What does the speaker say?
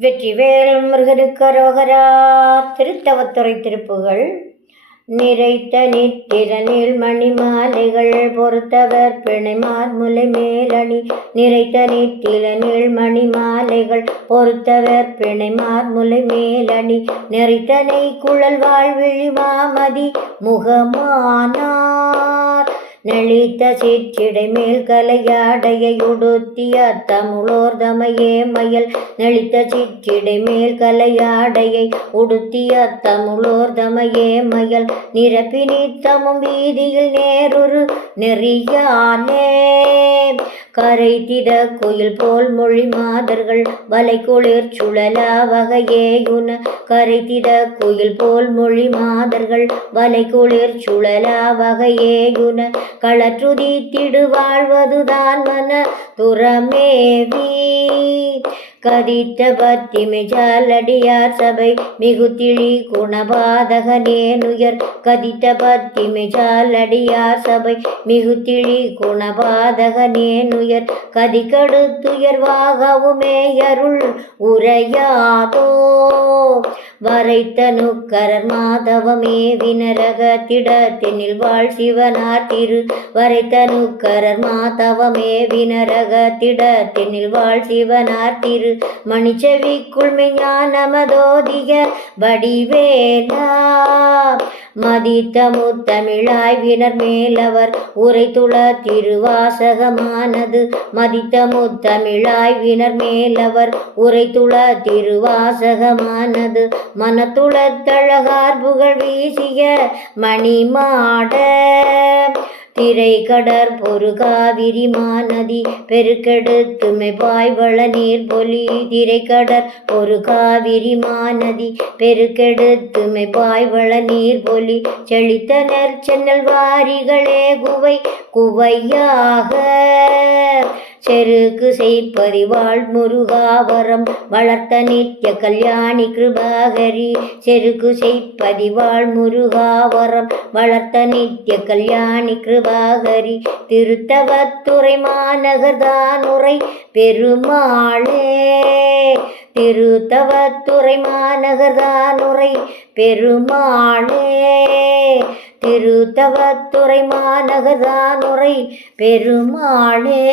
வெற்றிவேல் முருகனுக்கு அரோகரா. திருத்தவத்துறை திருப்புகள். நிறைத்த நித்திரனில் மணிமாலைகள் பொறுத்தவர் பிணைமார் முலை மேலணி. நிறைத்த நித்திரனில் மணிமாலைகள் பொறுத்தவர் பிணைமார் முலை மேலணி. நெறித்தனை குழல் வாழ்விழி மாமதி முகமானார். நெளித்த சிற்றிடை மேல் கலையாடையை உடுத்திய தமிழோர் தமையே மயல். நெளித்த சிற்றிடை மேல் கலையாடையை உடுத்திய தமிழோர் தமையே மயல். நிரப்பி நித்தமும் வீதியில் நேருரு நெறியானே. கரைத்திட குயில் போல் மொழி மாதர்கள் வலை குளிர் சுழலா வகையேயுன. கரைத்திட குயில் போல் மொழி மாதர்கள் வலை குளிர் சுழலா வகையேயுன. களற்றுதி திடு வாழ்வதுதான் மன துறமேவி. கதித்த பத்திமை ஜாலடியார் சபை மிகுத்திழி குணபாதகனேனுயர். கதித்த பத்திமை ஜாலடியார் சபை மிகுத்திழி குணபாதகனேனுயர். கதிகடுத்துயர்வாகவுமேயருள் உரையாதோ. வரைத்த நுக்கரர் மாதவமே வினரக திடத்தினில் வாழ் சிவனார் திரு. வரைத்த நுக்கரர் மாதவமே வினரக திடத்தினில் வாழ் சிவனார் திரு. மணிச்செவிக்குள் மெஞ்ஞானமதோதிய வடிவேலா. மதித்த முத்தமிழாய் வினர் மேலவர் உரைத்துள திருவாசகமானது. மதித்த முத்தமிழாய் வினர் மேலவர் உரைத்துள திருவாசகமானது. மனத்துளத்தழகார் புகழ் வீசிய மணிமாட. திரை கடற் பொரு காவிரி மாநதி பெருக்கெடுத்துமை பாய்வள நீர் பொலி. திரை கடற் பொரு காவிரி மாநதி பெருக்கெடுத்துமை பாய்வள நீர் பொலி. செழித்த நெற்சென்னல் வாரிகளே குவை குவையாக. செருக்கு செய்ப்பதி வாழ் முருகாவரம் வளர்த்த நித்ய கல்யாணி கிருபாகரி. செருக்கு செய்ப்பதி வாழ் முருகாவரம் வளர்த்த நித்ய கல்யாணி கிருபாகரி. திருத்தவத்துறை மாநகர்தானுரை பெருமாளே. திருத்தவத்துறை மாநகர்தானுரை பெருமாளே. திருத்தவத்துறை மாநகர்தானுரை பெருமாளே.